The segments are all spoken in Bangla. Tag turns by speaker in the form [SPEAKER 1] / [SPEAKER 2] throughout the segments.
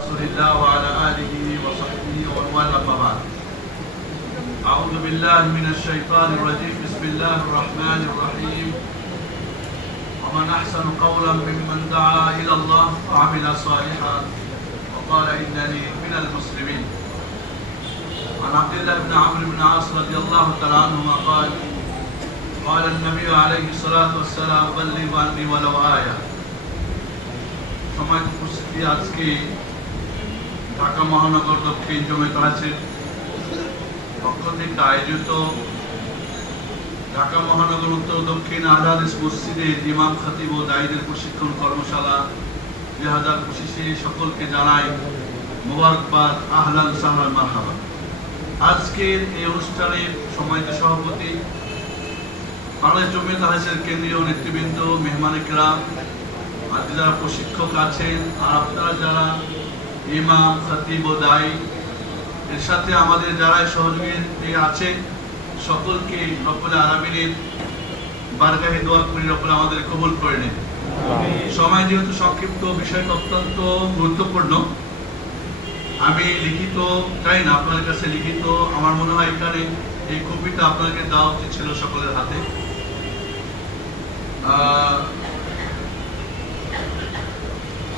[SPEAKER 1] رسول الله وعلى آله وصحبه ومن والاه أما بعد أعوذ بالله من الشيطان الرجيم بسم الله الرحمن الرحيم ومن أحسن قولا ممن دعا إلى الله وعمل صالحا وقال إنني من المسلمين عن عبد الله بن عمرو بن العاص رضي الله تعالى عنهما قال قال النبي عليه الصلاة والسلام بلغ عني ولو آية সময় উপস্থিতি আজকে ঢাকা মহানগর দক্ষিণ জমিয়ত আছেন পক্ষ থেকে আয়োজিত ঢাকা মহানগর উত্তর দক্ষিণ আহলাদিস মসজিদে ইমাম, খাতিব ও দায়ীদের প্রশিক্ষণ কর্মশালা দুই হাজার পঁচিশে সকলকে জানাই মোবারকবাদ, আহলান সাহলান মারহাবা। আজকের এই অনুষ্ঠানের সময়ত সভাপতি বাংলাদেশ জমিয়ত আহলাদিসের কেন্দ্রীয় নেতৃবৃন্দ মেহমান একরাম আর যারা প্রশিক্ষক আছেন, আর আপনারা যারা ইমাম খতিব ও দায়ী এর সাথে আমাদের যারা সহযোগী আছেন সকলকে রব্বুল আলমিনের বারগাহে দোয়া করি রব্বুল আমাদের কবুল করে নেন। সময় যেহেতু সংক্ষিপ্ত বিষয়টা অত্যন্ত গুরুত্বপূর্ণ। আমি লিখিত চাই না আপনাদের কাছে লিখিত আমার মনে হয় এখানে এই কপিটা আপনাদেরকে দেওয়া উচিত ছিল সকলের হাতে। আহ,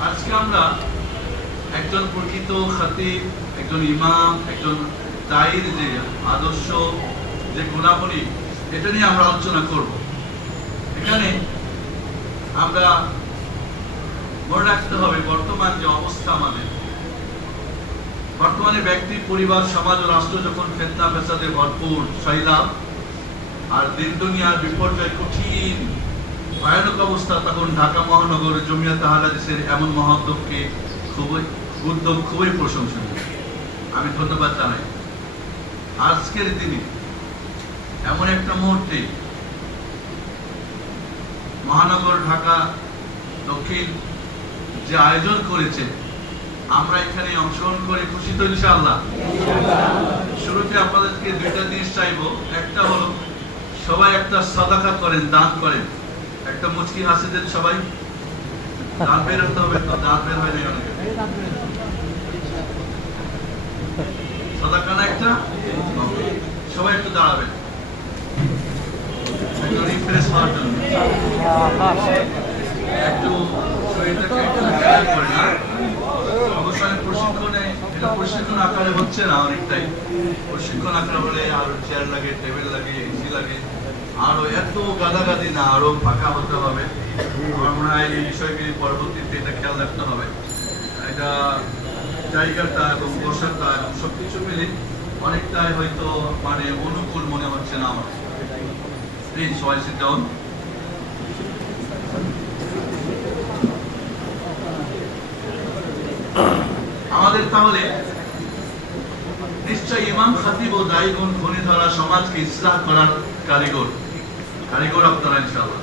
[SPEAKER 1] আজকে আমরা একজন প্রকৃত খাতিব, একজন ইমাম, একজন দায়ীর যে আদর্শ, যে গুণাবলী, এটা নিয়ে আমরা আলোচনা করব। এখানে আমরা মনে রাখতে হবে বর্তমান যে অবস্থা আমাদের। বর্তমানে ব্যক্তি, পরিবার, সমাজ ও রাষ্ট্র যখন ফেতনা, ফেসাদে ভরপুর সৈলাভ আর দিন দুনিয়ার বিপর্যয় কঠিন, ভয়ানক অবস্থা, তখন ঢাকা মহানগর জমিয়া তাহালাদেশের এমন মহোদ্যোগকে খুবই উদ্যোগ খুবই প্রশংসনীয়। আমি ধন্যবাদ জানাই। আজকের দিনে এমন একটা মুহূর্তে মহানগর ঢাকা দক্ষিণ যে আয়োজন করেছে, আমরা এখানে অংশগ্রহণ করে খুশি তো ইনশাআল্লাহ। শুরুতে আপনাদেরকে দুইটা জিনিস চাইব। একটা হলো, সবাই একটা সদাকা করেন, দান করেন। একটা মুচকি হাসি দেন সবাই। দাঁত বের হতে হবে তো দাঁত বের হয় নাই অনেকে সদাকা না একটা সবাই একটু দাঁড়াবেন একটু রিফ্রেশ হওয়ার জন্য একটু একটু প্রশিক্ষণে আকারে হচ্ছে না অনেকটাই প্রশিক্ষণ আকারে হলে আর চেয়ার লাগে টেবিল লাগে এসি লাগে আরও এত গাদাগাদি না আরও ফাঁকা হতে হবে আমার এই বিষয়কে পরবর্তীতে এটা খেয়াল রাখতে হবে এটা জায়গাটা এবং বসাটা এবং সবকিছু মিলে অনেকটাই হয়তো মানে অনুকূল মনে হচ্ছে না আমার প্লিজ সবাই সিট ডাউন আমাদের তাহলে নিশ্চয় ইমাম খাতিব ও দায়ীগুণ খনি ধরা সমাজকে ইসলাহ করার কারিগর। কারিগর আপনারা ইনশাআল্লাহ।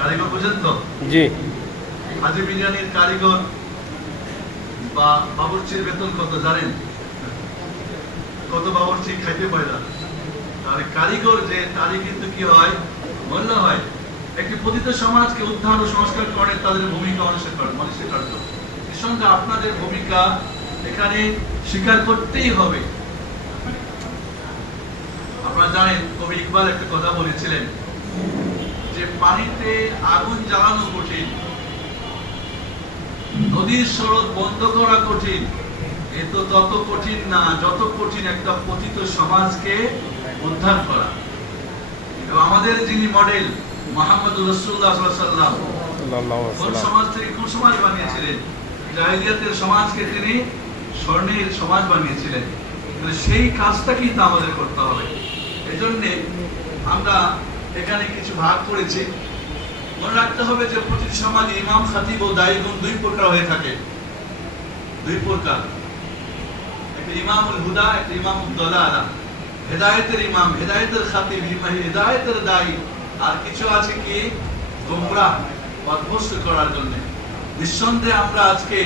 [SPEAKER 1] কারিগর বুঝেন তো?
[SPEAKER 2] জি।
[SPEAKER 1] হাজি বিরিয়ানির কারিগর বা বাবুর্চির বেতন কত জানেন? কত বাবুর্চি খাইতে পারে না। কারিগর যে তারই কিন্তু কি হয়? মূল্য হয়। একটি পতিত সমাজকে উদ্ধার ও সংস্কার করে তাদের ভূমিকা অনস্বীকার অনস্বীকার্য সঙ্গে আপনাদের ভূমিকা এখানে স্বীকার করতেই হবে। আপনারা জানেন, কবি ইকবাল একটা কথা বলেছিলেন যে, পানিতে আগুন জ্বালানো কঠিন, নদীর স্রোত বন্ধ করা কঠিন। এ তো তত কঠিন না, যত কঠিন একটা পতিত সমাজকে উদ্ধার করা। আমাদের যিনি মডেল মোহাম্মদ রসুল্লাহ সাল্লাম কোন সমাজ থেকে কোন সমাজ বানিয়েছিলেন? জাহিলিয়াতের সমাজকে তিনি স্বর্ণের সমাজ বানিয়েছিলেন। সেই কাজটাকেই তো আমাদের করতে হবে। এজন্য আমরা এখানে কিছু ভাগ করেছি। মনে রাখতে হবে যে প্রতিটি সমাজে ইমাম খাতিব ও দায়ীগুণ দুই প্রকার হয়ে থাকে। দুই প্রকার। একটা ইমামুল হুদা একটা ইমামুল দলালা। হেদায়েতের ইমাম হেদায়েতের খাতিব হেদায়েতের দায়ী। আর কিছু আছে কি গোমরাহ পথভ্রষ্ট করার জন্য নিঃসন্দেহে আমরা আজকে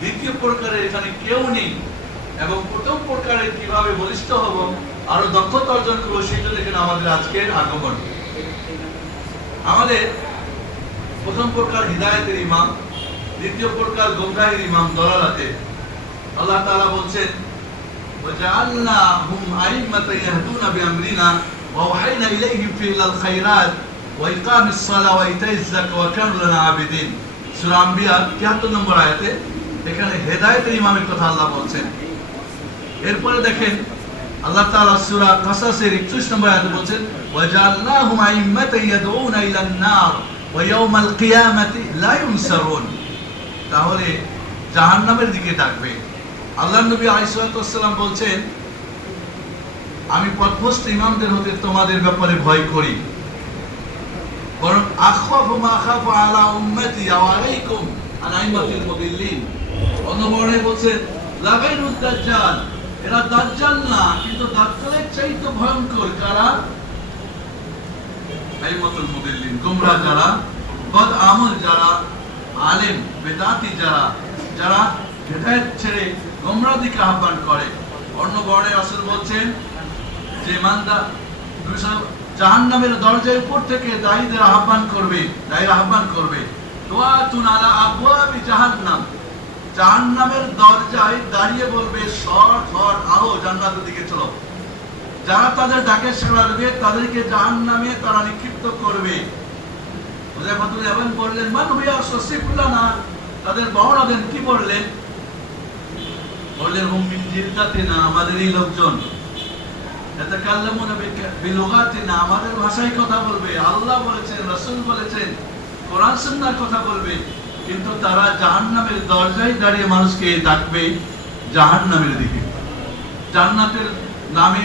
[SPEAKER 1] দ্বিতীয় প্রকারের এখানে কেউ নেই এবং প্রথম প্রকারের কিভাবে বলিষ্ঠ হব আরো দক্ষতা অর্জন করবো সেই জন্য এখানে আমাদের আজকের আগমন আমাদের প্রথম প্রকার হৃদায়তের ইমাম দ্বিতীয় প্রকার গোমরাহির ইমাম দলালাতে আল্লাহ তাআলা বলছেন وجعلناهم أئمة يهدون بأمرنا وأوحينا إليهم فعل الخيرات وإقام الصلاة وإيتاء الزكاة وكانوا لنا عابدين সূরা আম্বিয়া 73 নম্বর আয়াতে এখানে হেদায়েতের ইমামের কথা আল্লাহ বলছেন এরপরে দেখেন আল্লাহ তাআলা সূরা কাসাসের 31 নম্বর আয়াতে বলছেন ওয়াজআলনাহুম আইম্মাতান ইয়াদউনা ইলান নার ওয়া ইয়াওমাল কিয়ামাতি লা ইউনসারুন তাহলে জাহান্নামের দিকে ডাকবে আল্লাহ নবী আলাইহিসসালাম বলছেন আমি পথভ্রষ্ট ইমামদের হতে তোমাদের ব্যাপারে ভয় করি। বরং আখাফু আলা উম্মতি আলাইকুম মুদিল্লিন লাগাইরুদ দাজ্জাল, এরা দাজ্জাল না, কিন্তু দাজ্জালের চাইতে ভয়ঙ্কর কারা? আইমাতুল মুদিল্লিন গোমরা যারা, বদ আমল যারা, আলেম, বেদাতি যারা যারা হেদায়েত ছেড়ে গোমরা দিকে আহ্বান করে। অন্য বর্ণে রাসূল বলছেন যে ইমানদার দরজার উপর থেকে দায়ীদের আহ্বান করবে, দায়ীর আহ্বান করবে তাদের তারা নিক্ষিপ্ত করবে। তাদের দেন, কি বললেন? বললেন আমাদেরই লোকজন। আমাদের ভাষায় কথা বলবে, আল্লাহ বলেছেন বলেছেন, কোরআন কথা বলবে, কিন্তু তারা দরজায় দাঁড়িয়ে মানুষকে ডাকবে দিকে। জান্নাতের নামে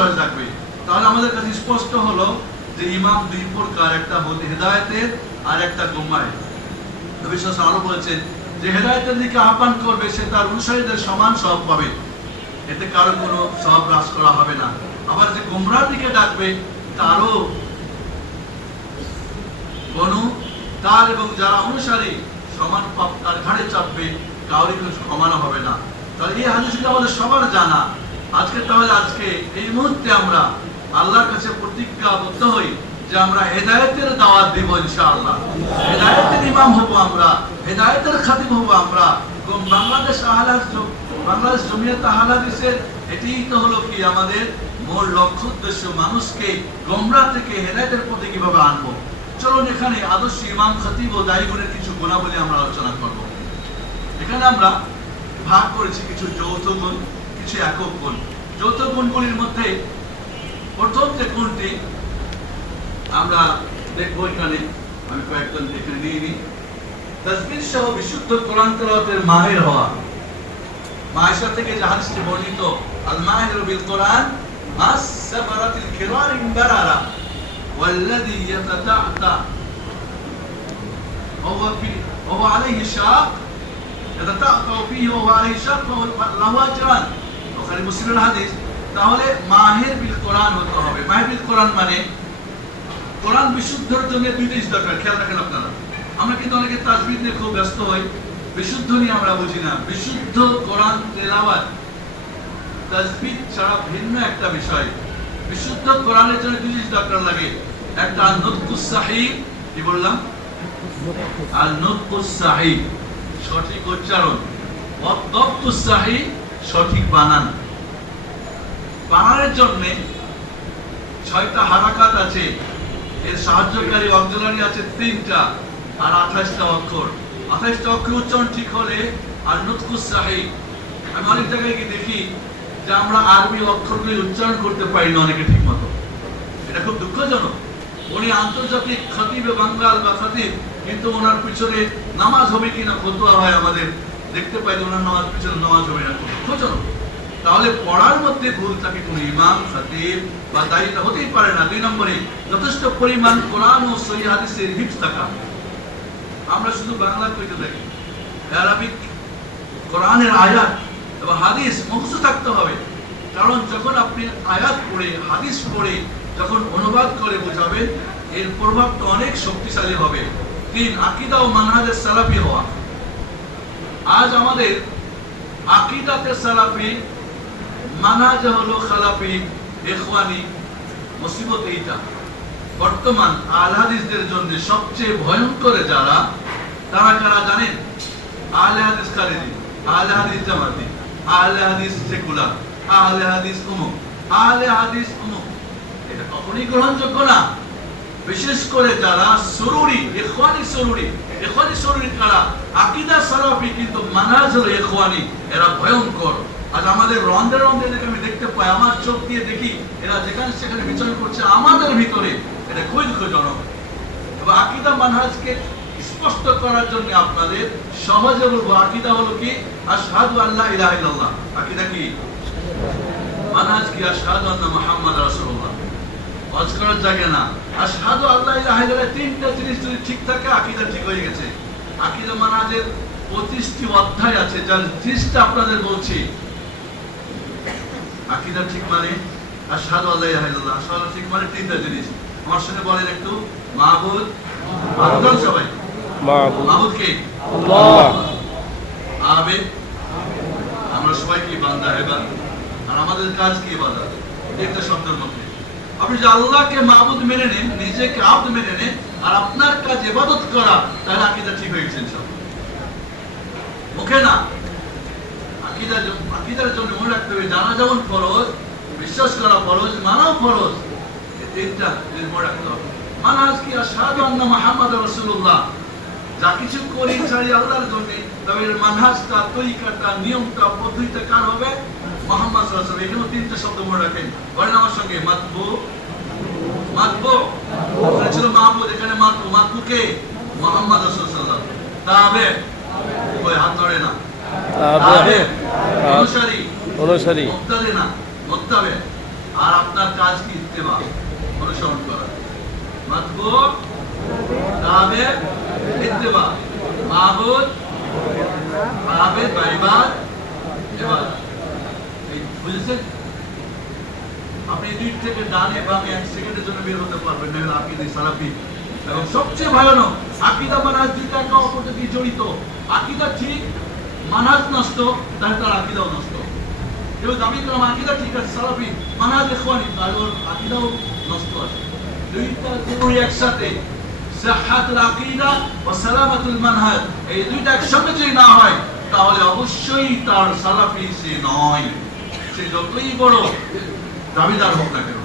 [SPEAKER 1] দরজা ডাকবে। তাহলে আমাদের কাছে স্পষ্ট হলো যে ইমাম দুই প্রকার, একটা হেদায়েতের আর একটা গুমায় ওয়াসাল্লাম আরও বলেছেন, যে হেদায়েতের দিকে আহ্বান করবে, সে তার অনুসারীদের সমান সব পাবে। এতে কারও কোনো সব হ্রাস করা হবে না। আবার যে গুমরার দিকে ডাকবে, তারও কোনো তার এবং যারা অনুসারী সমান পাপ তার ঘাড়ে চাপবে কাউরি কোনো ক্ষমানো হবে না। তাহলে এই হাদিসটা আমাদের সবার জানা। আজকে তাহলে আজকে এই মুহূর্তে আমরা আল্লাহর কাছে প্রতিজ্ঞাবদ্ধ হই যে আমরা হেদায়েতের দাওয়াত দিব ইনশাআল্লাহ। হেদায়তের ইমাম হব আমরা, হেদায়েতের খাতিব হব আমরা। বাংলাদেশ আহলাদ বাংলাদেশ জমিয়ত আহলাদিসের এটাই তো হলো কি আমাদের মূল লক্ষ্য, উদ্দেশ্য, মানুষকে গোমরা থেকে হেদায়েতের পথে কীভাবে আনব? চলুন এখানে আদর্শ ইমাম, খতিব ও দায়ীগুণের কিছু গুণাবলী আমরা আলোচনা করব। এখানে আমরা ভাগ করেছি কিছু যৌথ গুণ, কিছু একক গুণ। যৌথ গুণগুলির মধ্যে প্রথম যে গুণটি আমরা দেখব এখানে, আমি কয়েকজন এখানে নিয়ে নিই। তাসবির সহ বিশুদ্ধ কোরআন তেলাওয়াতের মাহের হওয়া। মায়েশা থেকে যে হাদিসটি বর্ণিত আল মাহিরু বিল কোরআন মাস সাবারাতিল কিরার বারারা والذي يتتعتع وهو في وهو عليه شاق يتتعتع فيه وهو عليه شاق فهو له أجران ওখানে মুসলিমের হাদিস তাহলে মাহের বিল কোরআন হতে হবে মাহের বিল কোরআন মানে কোরআন বিশুদ্ধের জন্য দুই জিনিস দরকার খেয়াল রাখেন আপনারা আমরা কিন্তু অনেকে তাজবিদ নিয়ে খুব ব্যস্ত হই বিশুদ্ধ নিয়ে আমরা বুঝি না বিশুদ্ধ কোরআন তেলাওয়াত তাজবিদ ছাড়া ভিন্ন একটা বিষয়। বিশুদ্ধ কোরআনের জন্য দুই জিনিস দরকার লাগে। একটা নুতকুস সাহি, কি বললাম? আর নুতকুস সাহি, সঠিক উচ্চারণ। ওয়াদ্দাবতুস সাহি, সঠিক বানান। বানানের জন্য ছয়টা হারাকাত আছে। এর সাহায্যকারী অক্সিলারি আছে তিনটা আর আঠাশটা অক্ষর। আঠাশটা অক্ষর উচ্চারণ ঠিক হলে আর নুতকুস সাহি, আমি অনেক জায়গায় গিয়ে দেখি যে আমরা আরবি অক্ষরগুলি উচ্চারণ করতে পারি না অনেকে ঠিক মতো এটা খুব দুঃখজনক। উনি আন্তর্জাতিক খতিবে বাঙ্গাল বা খতিব, কিন্তু ওনার পিছনে নামাজ হবে কিনা ফতোয়া হয় আমাদের দেখতে পাই যে ওনার নামাজ পিছনে নামাজ হবে না দুঃখজনক। তাহলে পড়ার মধ্যে ভুল থাকে কোনো ইমাম, খতিব বা দায়িত্ব হতেই পারে না। দুই নম্বরে, যথেষ্ট পরিমাণ কোরআন ও সহি হাদিসের হিপস থাকা। আমরা শুধু বাংলা কইতে থাকি। আরবিক কোরআনের আয়াত এবং হাদিস মুখস্থ থাকতে হবে। কারণ যখন আপনি আয়াত পড়ে, হাদিস পড়ে, যখন অনুবাদ করে বোঝাবেন, এর প্রভাবটা অনেক শক্তিশালী হবে। তিন, আকিদা ও মানহাজের সালাফি হওয়া। আজ আমাদের আকিদাতে সালাফি, মানহাজ হলো খালাফি, ইখওয়ানি, মুসিবত এইটা। বর্তমান আল হাদিসদের জন্য সবচেয়ে ভয়ঙ্কর যারা, তারা কারা জানেন? আহলে হাদিস খালেদি আহলে হাদিস জামাতি। আহলে হাদিস সেকুলার আহলে হাদিস উমুক আহলে হাদিস উমুক এটা কখনোই গ্রহণযোগ্য না। বিশেষ করে যারা সরুরি ইখওয়ানি সরুরি ইখওয়ানি সরুরি কারা? আকীদা সালাফি কিন্তু মানহাজ হলো ইখওয়ানি। এরা ভয়ঙ্কর। আজ আমাদের রন্ধে রন্ধে দেখে আমি দেখতে পাই, আমার চোখ দিয়ে দেখি, এরা যেখানে সেখানে বিচরণ করছে আমাদের ভিতরে। এটা খুবই দুঃখজনক। এবং আকীদা মানহাজকে স্পষ্ট করার জন্য আপনাদের সহজে বলব, আকীদা হলো কি? আশহাদু আল্লাহ ইল্লাল্লাহ। আকীদা কি? কি? আন্না মুহাম্মাদ রাসূলুল্লাহ। হজ করার জায়গা না। আল্লাহ ইল্লাল্লাহ তিনটা জিনিস যদি ঠিক থাকে, আকীদা ঠিক হয়ে গেছে। আকীদা পঁচিশটি অধ্যায় আছে, যার জিনিসটা আপনাদের বলছি। আকীদা ঠিক মানে আল্লাহ ইলাহা ইল্লাল্লাহ। ঠিক মানে তিনটা জিনিস আমার সঙ্গে বলেন একটু। মাহবুদ মাহবুদ, সবাই।
[SPEAKER 2] মাহবুব
[SPEAKER 1] মাহবুদ কে
[SPEAKER 2] আল্লাহ।
[SPEAKER 1] আবে আমরা সবাই কি বান্দা এবার আর আমাদের কাজ কি বান্দা? একটা শব্দের মধ্যে। আপনি যে আল্লাহকে মাহবুদ মেনে নেন নিজেকে আব্দ মেনে নেন আর আপনার কাজ ইবাদত করা তাহলে আকীদা ঠিক হয়ে গেছেন সব মুখে না। আকীদা আকীদার জন্য মনে রাখতে হবে জানা যেমন ফরজ বিশ্বাস করা ফরজ মানাও ফরজ। এই তিনটা মনে রাখতে হবে। মানাজ কি আশহাদু আন্না রাসূলুল্লাহ। যা কিছু করি ছাড়ি আল্লাহর জন্য তবে এর মানহাজটা তরিকাটা নিয়মটা পদ্ধতিটা কার হবে? মোহাম্মদ সাল্লাল্লাহু আলাইহি এখানে তিনটা শব্দ মনে রাখেন। বলেন আমার সঙ্গে মাতবু। মাতবু? ওখানে ছিল মাহবুদ এখানে মাতবু। মাতবু কে? মোহাম্মদ সাল্লাল্লাহু ওয়াসাল্লাম। তাবে? ওই হাত ধরে না। তাবে। অনুসারী?
[SPEAKER 2] অনুসারী।
[SPEAKER 1] মুক্তাদে না। মুক্তাবে। আর আপনার কাজ কি? ইত্তেবা। অনুসরণ করা। মাতবু? তাবে ইত্তেবা মাহবুদ আবেদ বা এবার। বুঝেছেন? আপনি দুই থেকে ডানে বামে এক সেকেন্ডের জন্য বের হতে পারবেন না আকিদে সালাফি। এবং সবচেয়ে ভয়ানক, আকিদা মানাজ দুইটা একে অপর সাথে জড়িত। আকিদা ঠিক মানাজ নষ্ট, তাহলে তার আকিদাও নষ্ট। কেউ দাবি করলাম আকিদা ঠিক আছে, সালাফি। মানাজ ইখওয়ানি তাহলে ওর আকিদাও নষ্ট আছে। দুইটা জরুরি একসাথে হয়, তাহলে অবশ্যই তার সালাফি সে নয়। সে যতই বড় দাবিদার হোক না কেন।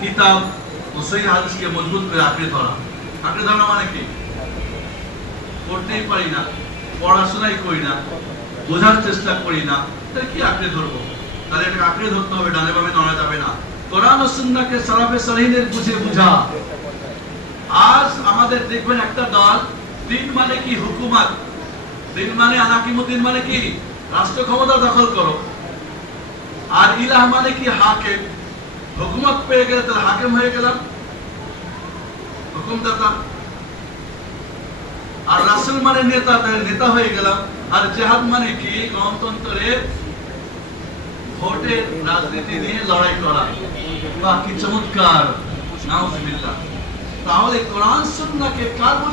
[SPEAKER 1] কিতাব ও সহি হাদিসকে মজবুত করে আঁকড়ে ধরা। আঁকড়ে ধরা মানে কি? পড়তেই পারি না, পড়াশোনাই করি না, বোঝার চেষ্টা করি না, তাহলে কি আঁকড়ে ধরবো? তাহলে এটাকে আঁকড়ে ধরতে হবে, ডানে বামে নড়া যাবে না। কোরআন ও সুন্নাহকে সালাফে সালিহিনের বুঝে বুঝা। আজ আমাদের দেখবেন একটা দল, দিন মানে কি হুকুমাত? দিন মানে আনাকিমুদ্দিন মানে কি? রাষ্ট্র ক্ষমতা দখল করো। আর ইলাহ মানে কি হাকিম? হুকুমত পেয়ে গেলে তাহলে হাকিম হয়ে গেলাম। হুকুমদাতা। আর রাসুল মানে নেতা, তাহলে নেতা হয়ে গেলাম। আর জেহাদ মানে কি? গণতন্ত্রের ভোটের রাজনীতি নিয়ে লড়াই করা। বাহ, কি চমৎকার। নাউজুবিল্লাহ। তাহলে কোরআন সুন্নাকে কার বুঝে